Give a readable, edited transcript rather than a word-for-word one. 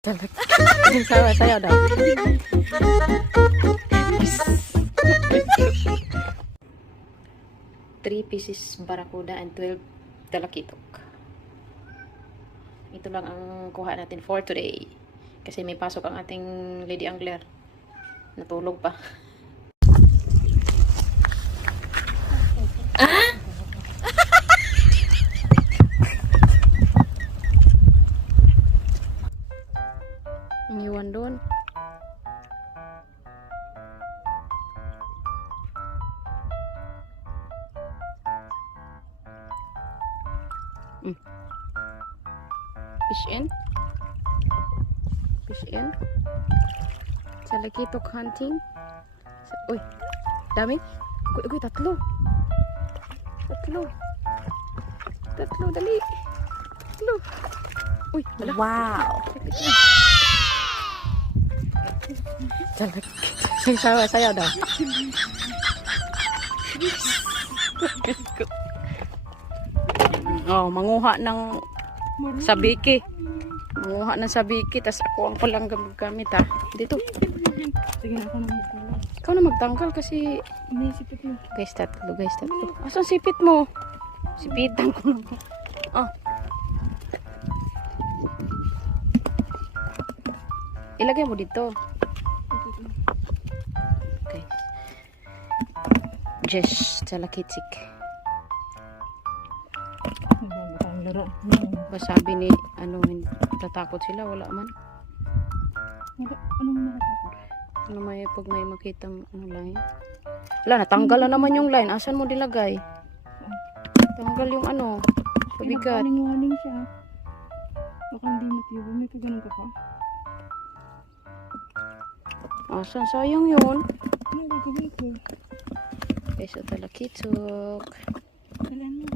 Sayaw daw. Three pieces barakuda and 12 talakitok. Ito lang ang kuha natin for today. Kasi may pasok ang ating lady angler. Natulog pa. Ah! Iniwan doon. Fish in. Fish in. Talakitok hunting. Uy, dami. Uy, tatlo. Tatlo, dali. Tatlo. Uy, wala. Wow. Sayaw daw. Oh, manguha ng sabiki. Manguha ng sabiki, tas ako ang palang gamit ha. Dito. Sige na ako na magtanggal. Ikaw na magtanggal kasi May sipit mo. guys, tatlo. Asan sipit mo? Sipitan ko lang. Oh. Ilagay mo dito. Okay. Just talakitsik. Laro. Ba sabi ni tatakot sila, wala man. Anong nakatakot? Pag may makitang line. Wala, natanggal na naman yung line. Asan mo dilagay? Tanggal yung pabigat. Waning siya. Baka hindi matiyo. May kaganon ka pa? Asan? Sayang yun. Ano gagawin ko? Okay, so talakitok. Kailan mo?